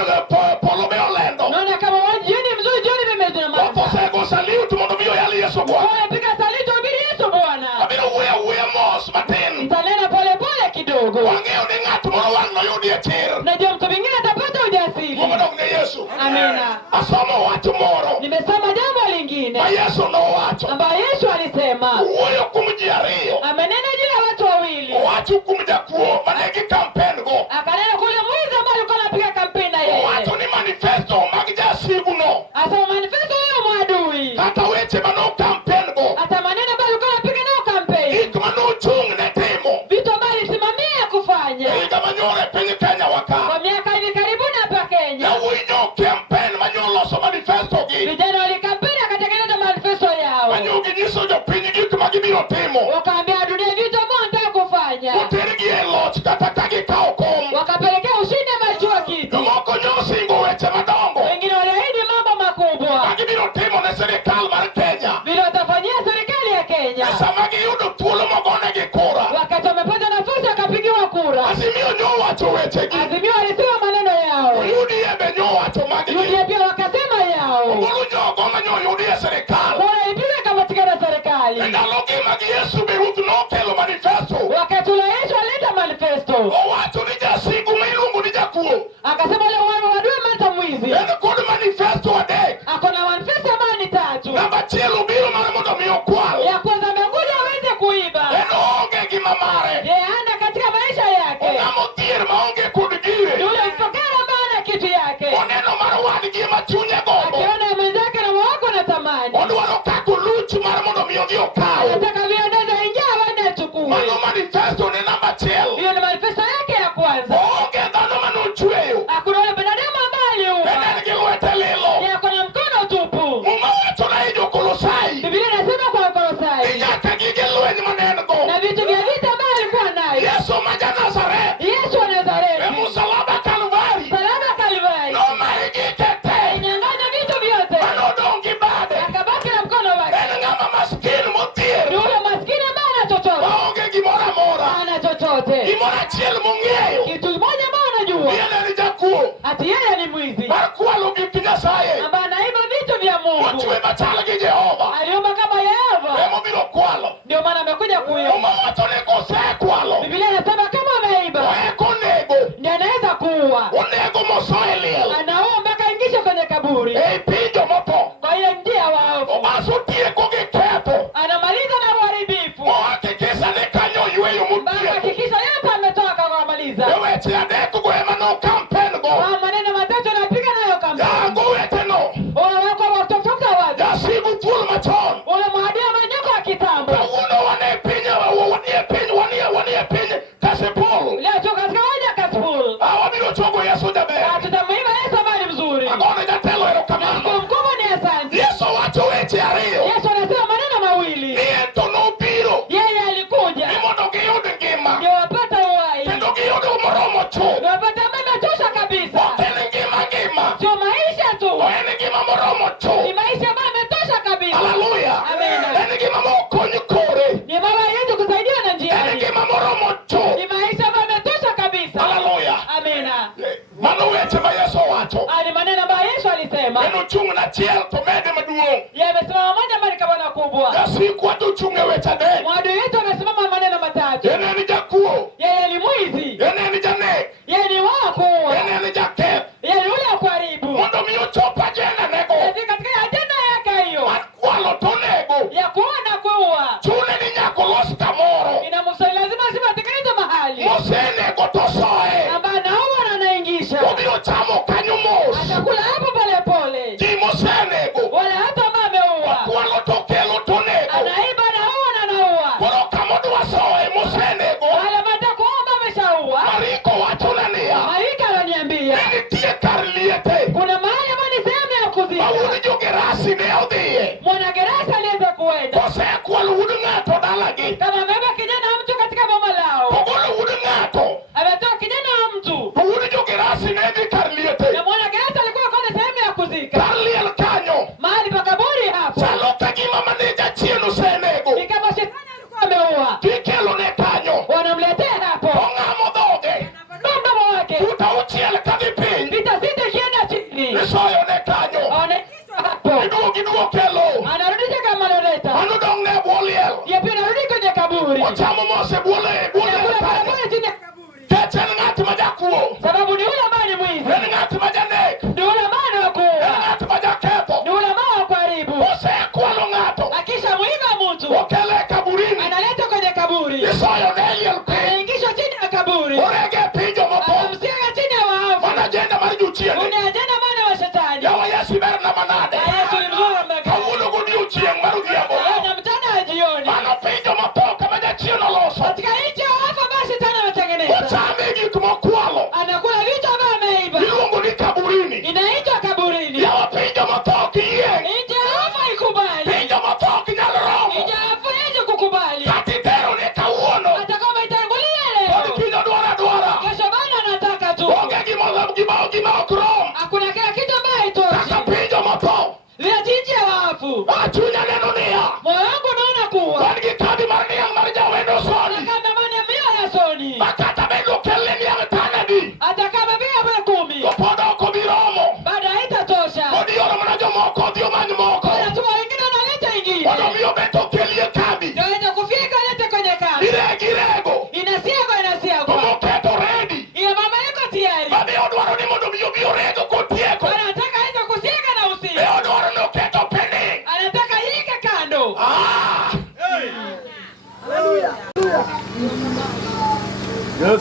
polo be olendo. Naona kama jioni mzuri jioni vimezuna Wapo mambo. sego saliut mondo miyo yali Yesu Bwana. Wewe piga salito ubiri Yesu Bwana. Abiro wuya mos matin. Mtanena pole pole kidogo. Wang'eyo ni ng'at moro wang' noyudi achir. Najua mtu mwingine atapata ujasiri. Mogodong' ne Yesu. Amina. Asomo wach moro Nimesoma jambo lingine ma Yesu nowacho. ambayo Yesu alisema. Wuoyo kuom ji ariyo. Amenena juu ya watu wawili. Owacho kuom jakuo mane gi kampen go. Akanena kule mwizi ambaye alikuwa anapiga kampeni na yeye. Owacho ni manifesto mag jasigu no. Asema manifesto huyo mwadui. Kata weche mano kampen go. Hata maneno ambayo alikuwa anapiga nayo kampeni. Gik manochung' ne timo. Vitu ambavyo alisimamia kufanya. Higa manyore piny Kenya waka. Kwa miaka hivi karibuni hapa Kenya. Yawinyo kampen manyoloso manifesto gi. Vijana walikampeni akatengeneza manifesto yao. Manyo ginyiso jopiny gik ma gibiro timo. Wakaambia dunia vitu ambavyo wanataka kufanya. Otergi e loch kata ka gikawo kom. Wakapelekea ushindi amechua kitu. Jomoko nyosingo weche madongo. Wengine waliahidi mambo makubwa. Ma gibiro timo ne sirikal mar Kenya. Vile watafanyia serikali ya Kenya. Sama giyudo thuolo mogonegi kura. Wakati wamepata nafasi wakapigiwa kura. Azimio nyowacho wechegi. Azimio alisema maneno yao. UDA be nyowacho magi. UDA pia wakasema yao. Ogolo jogo manyo UDA serikal. Wanaipinga katika serikali. Ndalogi mag Yesu be Ruth nokelo manifesto. Wakati ule Yesu alileta manifesto. Owacho ni jasigu milungu ni jakuo. Akasema wale wadui mata mwizi. En kod manifesto adek. Akona manifesto ambayo ni 3. Namba achiel obiro mana mondo mi okwal. Ya kwanza amekuja aweze kuiba. En onge gima mare. Ana katika maisha yake. Ongamo dhier maonge kod gire. Yule mfokera ambaye ana kitu yake. Oneno mar wadgi ma chunye gombo. Akiona mwenzake na wako na tamani. Odwaro kako luch mar mondo mi odhi okaw. Anataka viondoza ingia waende achukue. Mano manifesto ni namba achiel. Hiyo ni manifesto yake ya kwanza. Onge dhano manochweyo. Hakuna yule binadamu ambaye aliumba. En gi lwete lilo. Yako na mkono tupu. Muma wacho na hiyo Kolosai. Biblia inasema kwa Kolosai. Nyaka gige lweny maneno go. Na vitu vya vita ambayo alikuwa nayo. Yesu maja Nazareth. Yesu wa Nazareti. E msalaba Kalvari. Salama Kalvari. No maigikete. Nyang'anya vitu vyote. Manodongi bade. Akabaki na mkono wake. En ng'ama maskini modhier. Yule maskini ambaye ana chochote. Maonge gimoro amora. Ana chochote. Gimoro achiel mong'eyo. Kitu moja ambayo anajua. Yeye ni jakuo. Ati yeye ni mwizi. Mar kwalo gik Nyasaye. Ambaye anaiba vitu vya Mungu. Ochwe machal gi Jehova. Aliomba kama Yehova. Emo biro kwalo. Ndio maana amekuja kuiba. Muma wacho ni kosekwalo. Biblia inasema kama ameiba. Oeko nego. Ndio anaweza kuua. Onego mosoe liel. Anaua mpaka aingishe kwenye kaburi. Ei pinjo mopo. Kwa ile njia waovu. Obaso tieko gi ketho. Anamaliza na uharibifu. Mohakikisha ni kanyo yweyo Mpaka motieko. hakikisha yote ametoka kwa kumaliza. Weche adek go ema no campaign go. Kwa maneno matatu anapiga nayo kampeni. Jago weteno. Unaweka watoto wazi. Jasigu thuol machon. Ule mwadia manyoko wa kitambo. Kawuono wanie piny Kasipul. Leo tuko katika moja Kasipul. Wabiro chogo Yesu jaber. Tutamuimba Yesu ambaye ni mzuri. Agone jatelo erokamano. Mkubwa ni asante. Yesu wacho weche ariyo. Yesu anasema maneno mawili. Ni ento nobiro. Yeye alikuja. Ni mondo giyud ngima. Ndio wapata uhai. Kendo giyud moromo chuth. Ndio wapata mema tosha kabisa. Ok en ngima. Sio maisha tu. En ngima moromo Ni chuth. maisha ambayo yametosha kabisa. Haleluya. Amen. En ngima mokonyi kore. Ni baba yetu kusaidia na njia. En ngima moromo chuth. Ni maisha ambayo yametosha kabisa. Haleluya. Amen. Mano weche ma Yesu wacho. Ni maneno ambayo Yesu alisema. En ochung' n'achiel to mede maduong'. Yeye amesimama moja mbali kama na kubwa. Jasikwa to ochung' e weche adek. Mwadui wetu amesimama maneno matatu. En jakuo. Yeye ni mwizi. En janek. Yeye ni wako. En jaketh. Yeye ni ule wa kuharibu. Mondo mi ochop ajenda nego. Katika ajenda yake hiyo. Mar kwalo to nego. Ya kuona kuua. Chune ni nyako los kamoro. Inamsali lazima atekeleze mahali. Mosenego to soe. Ambaye naua na anaingisha. Obiro chamo kanyo mos. Atakula hapo pole pole. Ji mosenego. Wala hata ambaye ameua. Kwalo to kelo to nego. Anaiba na anaua na anaua. Koro kamodwa soe mosenego. Wale matakuomba ameshaua. Mariko wacho na niya. Marika ananiambia. Nitie kar liete. Kuna mahali ambapo ni sehemu ya kuzika. Mawuod jogerasi ne odhiye. Mwana gereza aliweza kuenda. Kosekwalo wuod ng'ato dalagi. Kama amebeba kijana wa mtu katika boma lao. Ogolo wuod ng'ato. Ametoa kijana wa mtu. To wuod jogerasi ne dhi kar liete. Na mwana gereza alikuwa kwenye sehemu ya kuzika. Kar liel kanyo. Mahali pa kaburi hapo. Chalo kagima maneja chien osenego. Ni kama shetani alikuwa ameua. Kikelo ne kanyo. Wanamletea hapo. Ong'amo dhoge. Mdomo wake. Futa uchiel kadhi piny. Vita sita ikienda chini. Isoyo ne kanyo. Anaingizwa hapo. Iduogo kelo. Anarudisha kama loleta. Mano dong' ne bwo liel. Ya pili anarudi kwenye kaburi. Ochamo mose bwo liel kanyo. Chini ya kaburi. Kech en ng'at ma jakuo. Sababu ni yule ambaye ni mwizi. En ng'at ma janek. Ni yule ambaye ni wa En kuua. ng'at ma jaketho. Ni yule ambaye wa kuharibu. Osekwalo ng'ato. Akisha muiba mtu. Okele kaburini. Analeta kwenye kaburi. Isoyo ne liel piny. Anaingishwa chini ya kaburi. Orege pinjo moko. Anamsiaga chini ya waovu. Mana ajenda mar jochiende. Una ajenda maana wa shetani.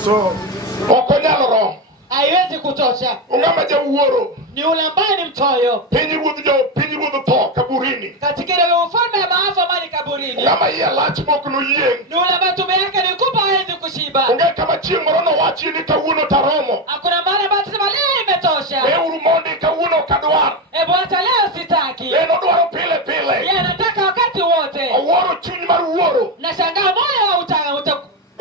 Okonyalo rom. haiwezi kutosha. Ungama jawuoro. Ni ule ambaye ni mtoyo. Pinyruodh tho kaburini. Katika ile ufalme ya maafa mali kaburini. Ungama yie lach mok noyieng. Ni ule ambaye tumbo yake ni kubwa hawezi kushiba. Unge kama chieng' moro nowachi ni kawuono taromo. Hakuna mahali ambayo tusema leo imetosha. Uru mondi kawuono kadwar. Hata leo sitaki. Nodwaro pile pile. Yeye anataka wakati wote. Owuoro chuny mar wuoro. Nashangaa moyo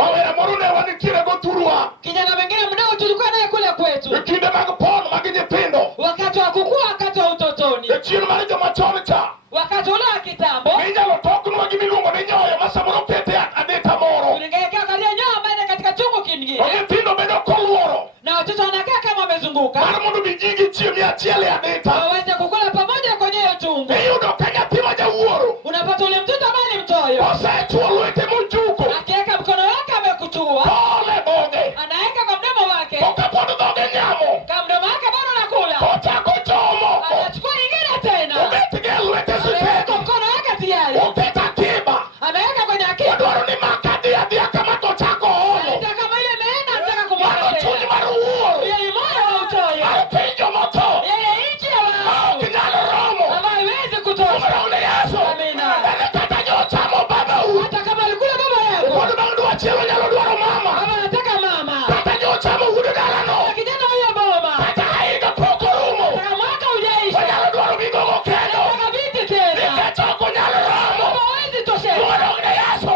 Owera moro ne wanitiere go thurwa. kijana mwingine mdogo tulikuwa naye kule kwetu. Kinde mag pon mag nyithindo. Wakati wa kukua, wakati wa utotoni. Chien mar joma chon cha. Wakati ule wa kitambo. Inyalo toknwa gimiluongo ni nyoyo ma samoro kete adita moro. Tulingekea kalia nyoyo ambaye katika chungu kingine. Nyithindo bedo kolworo. Na watoto wanakaa kama wamezunguka. Mara mondo bijigi chiemi achiel adita. Waweze kukula pamoja kwenye hiyo chungu. Iyudo ka nyathi ma jawuoro. Unapata ule mtoto ambaye ni mtoyo. Osechuo lwete mojuko. Akiweka mkono wake amekuchua. Pole bonge. Anaweka kwa mdomo wake. Okapodo dhoge nyamo. Kama mdomo wake bado anakula. Ochako chomo. Anachukua nyingine tena. Ugetige lwete Ameweka mkono wake tayari. Uketa kiba. Ameweka kwenye akiba. Wadwaro ni makadi adhia kama tochako homo. Anataka kama ile meena anataka Mano kumwona chunyi tena. mar wuoro. Yeye ni moyo wa utoyo. Pinjo moto. Yeye nchi ya wao. Kinyalo romo. Ambayo haiwezi kutosha. Umeona Yesu. Amina. Kata nyochamo baba u. Hata kama alikula baba yako. Kodo bandu achielo nyalo dwaro mama. Baba anataka mama. Kata nyochamo udo dalano. Kijana huyo boma. Kata haida poko rumo. Kama mwaka hujaisha. Nyalo dwaro migogo kendo. Anataka viti tena. Nikechoko nyalo romo. Baba hawezi tosheka. Umeona Yesu.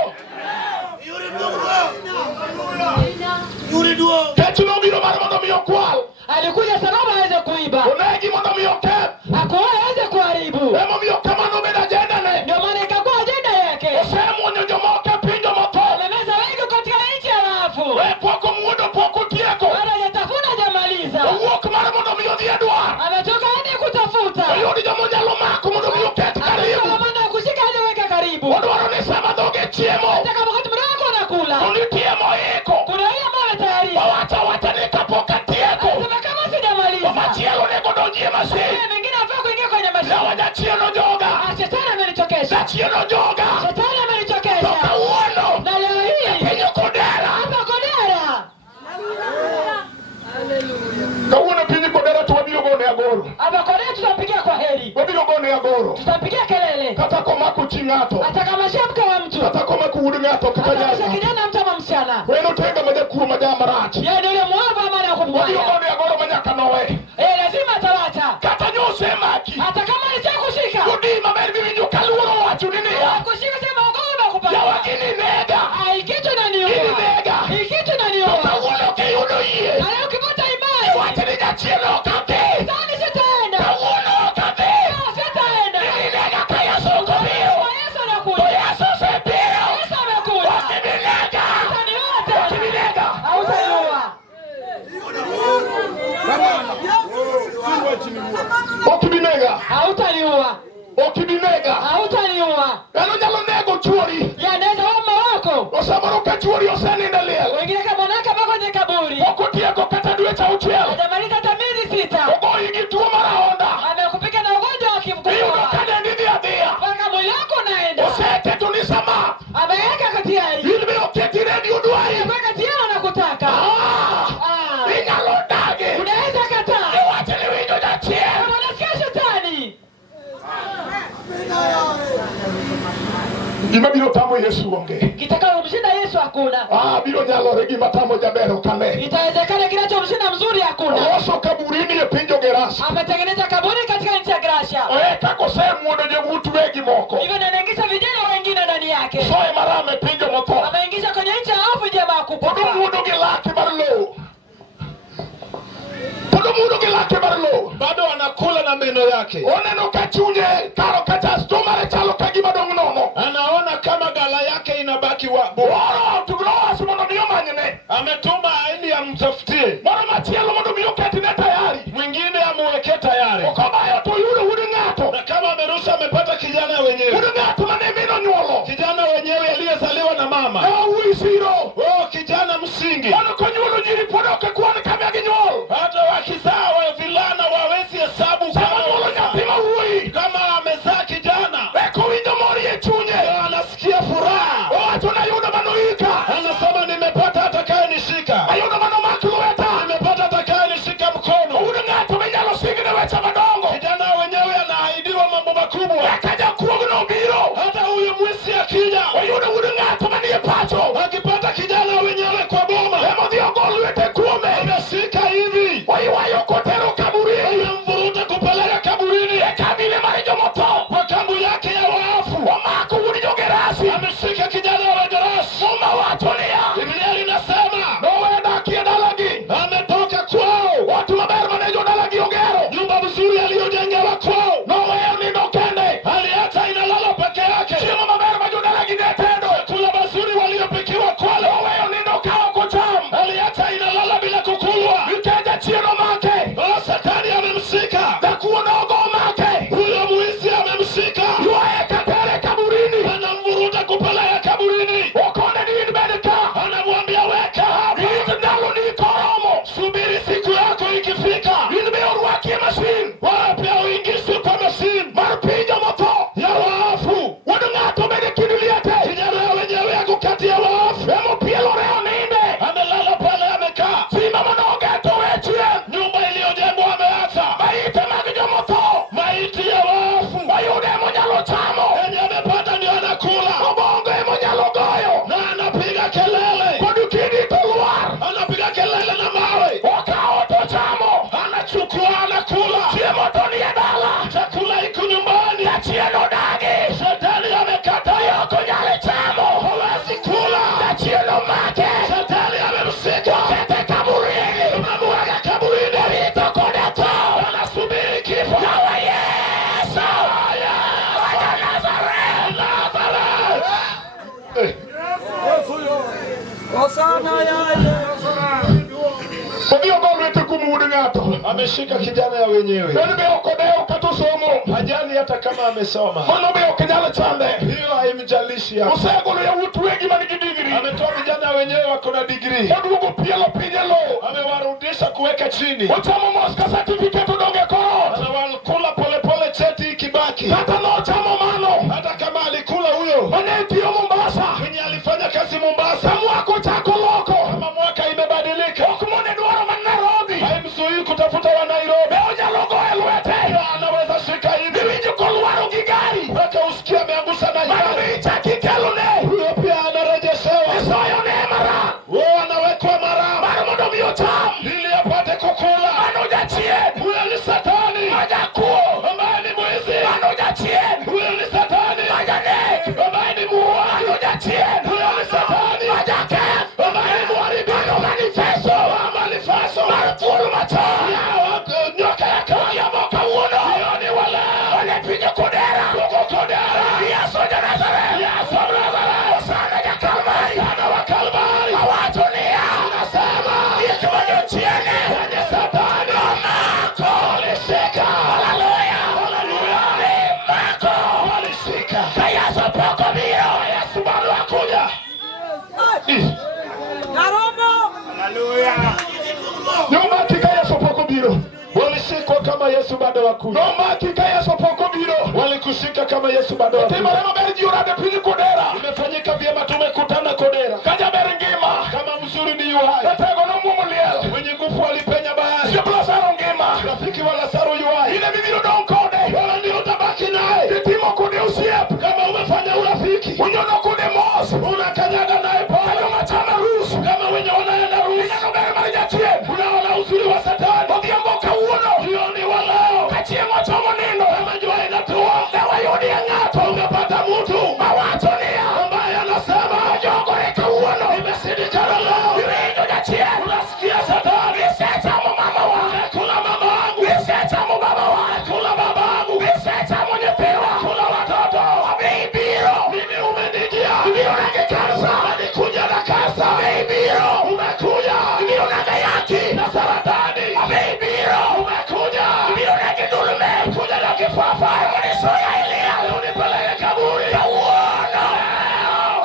Yuri duo. Kechuno biro mar mondo mi okwal. Alikuja sababu aweze kuiba. Onegi mondo mi oketh. Hakuwa aweze kuharibu. Emo mi okamano beda ajenda ne. Ndio maana ikakuwa ajenda yake. Osemuonyo jomoke pinjo moto. Amemeza wengi katika nchi ya wafu. Poko muodo poko tieko. Bado hajatafuna hajamaliza. Owuok mar mondo mi odhi edwar. Ametoka hadi kutafuta. Oyudi jomo nyalo mako mondo mi oket karibu. Amana kushika hadi weka karibu. Odwaro ni sama dhoge chiemo. Hata kama wakati mdogo unakula. Unitie moiko. Kuna yule ambaye tayari. Wacha ni kapoka tieko. Sema kama sijamaliza. Machielo nego donjie masin. Mengine afaa kuingia kwenye mashine. Na wajachielo joga. Shetani amenichokesha. Jachielo joga. Shetani amenichokesha. Toka uono. Na leo hii. Penyo kodera. Hapa Kodera. Kawuono pinyi kodera to wabiro gone agoro. Hapa Kodera tutampigia kwa heri. Wabiro gone agoro. Tutampigia kelele. Kata komako chi ng'ato. Atakamashia mke wa mtu. Kata komako wuod ng'ato kaka Atakamashia nyako. kijana mtu ama msichana. Weno tenga majakuo majamarach. Yeye ndio yule mwovu ambaye Wabiro anakumbaya. gone agoro manyaka nowe. Lazima atawacha. Kata nyose maki. Hata kama alichakushika. Kudi maber biwinjo kaluoro wacho ni niya. Kushika sema ogopa kupata. Yawa gini nega. Kitu inaniua. Gini nega. Kitu inaniua. Kawuono kiyudo yie. Leo ukipata imani. Wacha ni jachielo okadhi. Sani sitaenda. Kawuono okadhi. Sitaenda. Gini nega ka Yesu okobiro. Yesu anakuja. Yesu osebiro. Yesu amekuja. Wakiminega. Utaniua. Wakiminega. Hautaniua. Okibinega. Hautaniua. Okibinega. Hautaniua. Eno nyalo nego chuori. Yanaweza wama wako. Osamoro ka chuori osenindo liel. Wengine kama wanawake bako kwenye kaburi. Okotieko kata dweche auchiel. Hajamaliza hata miezi 6. Ogoyi gi tuo mar ahonda. Amekupika na ugonjwa wa Iyudo kifua. ka dendi dhi adhiya. Mpaka mwili wako unaenda. Oseketo ni sama. Ameweka katiari. In be oketi redio dwai. Ameweka tiara na kutaka. Inyalo dagi. Unaweza kataa. Iwacho ni winjo jachien. Unasikia shetani. Gima biro tamo Yesu onge. Kitakachomshinda Yesu hakuna. Biro nyalore gima tamo jabero kame. Itawezekana kinachomshinda mzuri hakuna. Loso kaburini e pinjo Gerasa. Ametengeneza kaburi katika nchi ya Gracia. Kako semuodo jowuot wegi moko. Hivyo anaingiza vijana wengine ndani yake. Soe marame pinjo motho. Ameingiza kwenye nchi ya hofu jamaa kukufa. Podo muodo gi lake mar lowo. Podo muodo gi lake mar lowo. Bado anakula na meno yake. Oneno ka chunye karo kata stomare chalo ka gima dong' nono. Anaona kama gala yake inabaki Waro tugroasi mondo mi omanyne. ametuma ili amtafutie. Moro machielo mondo mi oketne tayari. Mwingine amweke tayari. Okobayo to yudo wuod ng'ato. Na kama ameruhusu amepata kijana wenyewe. Wuod ng'ato mane mino nyuolo. Kijana wenyewe aliyezaliwa na mama. Wuoi siro. Kijana msingi. Ono konyuolo nyiri pod ok kwan kama ginyuol. Hata wakizaa wavulana wawezi hesabu kama nyuolo nyathi ma wuoi. Kama amezaa kijana. Eko winjo mor e chunye. Anasikia furaha. Owacho na yudo manoika. Anasema nimepata atakayenishika. Ayudo kuwa na ogomake. Huyo mwizi amemshika. Yuaeka tere kaburini. Anamvuruta kupeleka kaburini. Okone ni medika. Anamwambia weka hapa. Ndalo ni koromo. Subiri siku yako ikifika. Nimeorwaki machine. Wapi uingizwe kwa machine. Marpiga moto. Ya wafu. Wadungato medikidiliate. Kijana wenyewe yako kati ya wafu. Emo pielo reo ninde. Amelala pale amekaa. Sima manogeto wechie. Nyumba iliyojengwa ameacha. Maite magijo moto. Maiti ya wafu. Mayude monyalo chamo. Yenye amepata ndio anakula. Obongo monyalo goyo. Na anapiga kelele. Kodukidi toluar. Anapiga kelele na mawe. Wakaoto chamo. Anachukua anakula. Chiemo toni edala. Chakula iko nyumbani. Chieno dagi. Shetani amekata. Yoko nyale chamo. Hawezi kula. Chieno make. Shetani amemsika. Kete kaburini. Amemwaga kaburini. Rito kodeto. Anasubiri kifo. Yawe Yesu. Waja Nazareth. Nazareth. Kodio gomete kumuudi ngato. Ameshika kijana ya wenyewe. Nani be okodeo katusomo. Hajali hata kama amesoma. Mono be okanyala chande. Hiyo haimjalishi hapa. Usegolo ya utu wengi manigi digiri. Ametoa vijana wenyewe wako na degree. Odugo pielo pinyelo. Amewarudisha kuweka chini. Ochamo moska certificate udonge koro. Anawakula polepole cheti kibaki. Hata no chamo mano. Hata kama alikula huyo. Manetio Mombasa. Mwenye alifanya kazi Mombasa. Samwako chako loko. Kama mwaka imebadilika. Okumone duara man Nairobi. Haimzuii kutafuta wa Nairobi. Beoja logo elwete. Anaweza shika hivi. Biwiji koluwaro gigari. Mpaka usikia ameangusha na Manu gari. bichaki kelune. Huyo pia anarejeshewa. Isoyo ne mara. Wao anawekwa mara. Manu modo biyotam. Ili apate kukula. Manu jachien. Huyo ni Satani. Majakuo. Ambaye ni mwizi. Manu jachien. Huyo ni Satani. Majanek. Ambaye ni muuaji. Manu jachien. Huyo ni Satani. Majake. Ambaye ni mharibifu. Manu manifesto. Manifesto. Marufuru macho. Nyoka ya kaya. Ya moka uno. Hiyo ni wala. Wale pinyo kodera. Kuko kodera. Yesu ja Nazareth. Yesu Nazareth. Osana ja Kalvari. Sana wa Kalvari. Awatunia. Nasema. Ikiwanyo chiene. Kwenye Satani. Mako. Walishika. Hallelujah. Hallelujah. Ni mako. Walishika. Kaya sopoko miro. Yesu bado hakuja. Nyumba kikaya sopoko biro. Walishikwa kama Yesu bado hakuja. Nyumba kikaya sopoko biro. Walikushika kama Yesu bado hakuja. Timarema berji urade pinyi kodera. Imefanyika vyema, tumekutana Kodera. Kaja beringima. Kama mzuri ni yuhai. Natego no mumuliel. Mwenye nguvu alipenya bahari. Sio plasaro ngima. Rafiki wa Lazaro yuhai. Ile bibiro don kode. Wala ndio utabaki naye. Titimo kode usiep. Kama umefanya urafiki. Unyono kode mos. Unakanyaga naye pale. Kama chama rusu. Kama wenye wanaenda rusi. Inano bere marijachie. Unaona uzuri wa Satani. Odhiambo kauno. Jioni wa leo. Kachie mochomo nindo. Kama jua inatua. Dewa yudi ya ngato. Ungepata mtu. Mawatonia. Ambaye anasema. Ojongo reka uono. Nimesindikana leo. Yurindo jachie. Unasikia Satani. Niseta mo mama wa. Kula mama wangu. Niseta mo baba wa. Kula baba wangu. Niseta mo nyepewa. Kula watoto. Abibiro. Mimi umenijia. Bibiro nage kansa. Nikuja na kansa. Abibiro. Umekuja. Bibiro nage yaki. Na saratani. Abibiro. Umekuja. Bibiro nage dulume. Kuja na kifafa. Munisoya ilia. Unipeleke kaburi. Kauono.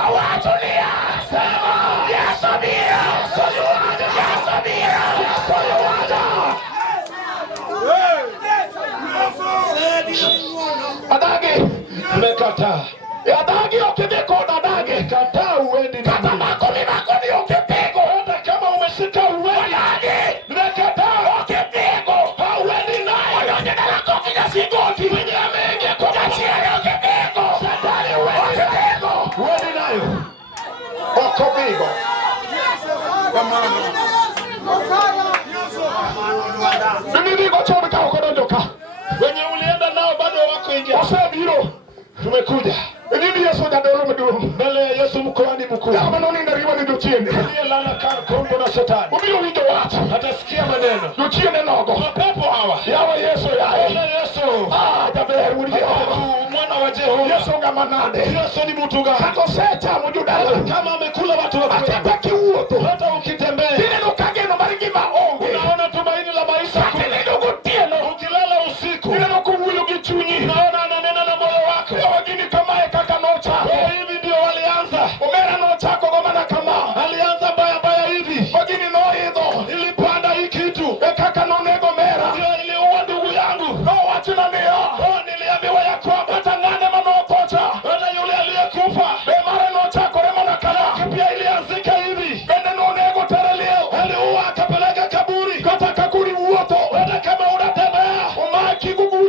Awatunia. Sema. Yesu biro. Yesu biro. Adagi. Umekataa. Adagi okideko adagi. Kataa uendi na Kata mimi. mako ni okideko. Hata kama umeshika uendi. Adagi. Nimekataa. Okideko. Hauendi naye. Oyonye dala koki na sigoti. Mwenye ameingia kwa Jachiere okideko. Satani uendi. Okideko. Uendi nayo. Okobigo. Nimibigo chomi ka okodonjoka. Wenye ulienda nao bado wako nje. Osebiro. Tumekuja. Nini Yesu jadolo mdumu. Mbele ya Yesu mkoani mkuu. Kama noni ndariwa ni dochiende. Aliyelala Kongo na Shetani. Ubiro wijo watu. Atasikia maneno. Dochiende nogo. Mapepo hawa. Yawe Yesu yae. Bwana Yesu. Jaber uri Yehova. Mwana wa Jehova. Yesu ngamanade. Yesu ni mtu gani? Kato secha mujudala. Kama amekula watu wa kweli. Atapaki uoto. Hata ukitembea. Nino kageno marigima onge. Unaona tumaini la maisha. Atele dogo tieno. Ukilala usiku.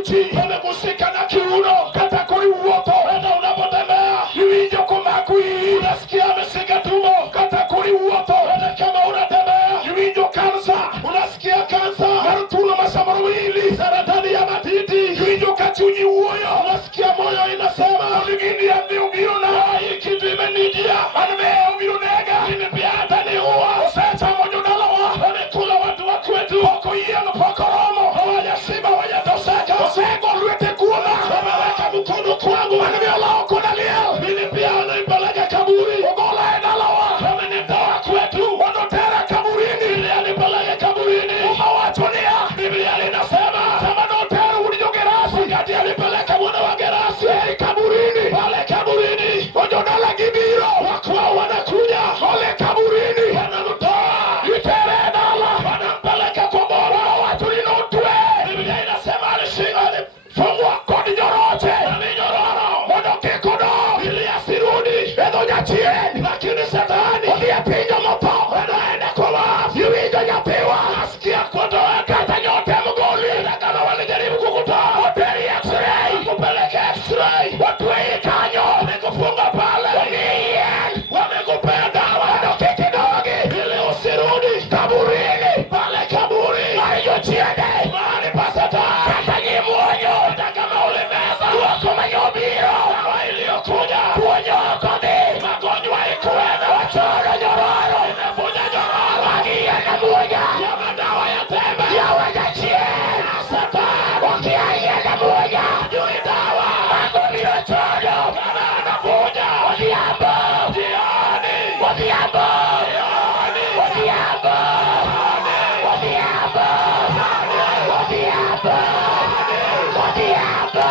magoti, wamegusika na kiuno, kata kuri uoto, hata unapotembea iwinjo kumakui, unasikia ameshika tumbo, kata kuri uoto, hata kama unatembea iwinjo kansa, unasikia kansa, marutulo masamorowili, saratani ya matiti, iwinjo kachunyi uoyo, unasikia moyo inasema uligini ya miugiona, hii kitu imenijia, anime ugiunega, imepia hata ni uwa, usecha mojo dalawa, wamekula watu wa kwetu, poko yeno poko romo, hawajashiba hawajatoseka, usego lwete kuona, wameweka mkono kwangu, anime lao kuna liel, mimi pia anaipeleka kaburi, ugola edalawa, wamenitoa kwetu, wandotera kaburini, ili anipeleke kaburini, umawachonia, Biblia linasema, sema notera ulijo gerasi, kati alipeleka mwana wa gerasi, kaburini, wale kaburini, wajodala gibiro, wakwa wanakuja, wale kaburini, wanamutoa, itere dala, wanampeleka kwa bora, watu inotwe, Biblia inasema alishinga, alifungwa kodi nyorote, na minyororo, wadoke kodo, ili asirudi, edo nyachie, lakini satani, waliapinga moto, wanaenda kwa wafu, yuwiga nyapiwa, asikia kutoa kata nyote mgoli, na kama walijaribu kukutoa, hoteli x-ray, kupeleke x-ray, watue ikanyo, wamekufunga pale, wamekupea dawa, wadoke kidogi, ili usirudi, kaburini, pale kaburi, mariyo chiende, mahali pasata, kata nyimuonyo, hata kama ulimeza, wako manyobiro, dawa iliyokuja, kuonyo kodi, magonjwa ikuwena, wachoro nyororo, imevuja nyororo, wakia na muonya, ya madawa ya tembe, ya wajachie, sata, wakia na muonya, jui dawa, magonjwa choro, kama anavuja, wadiambo, jioni, wadiambo, jioni, wadiambo, wadiambo, wadiambo, wadiambo,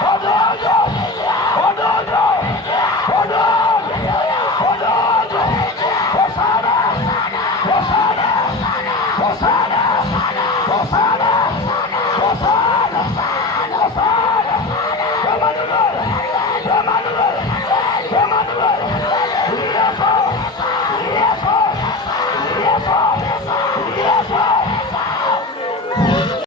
Hold on. Prophesy.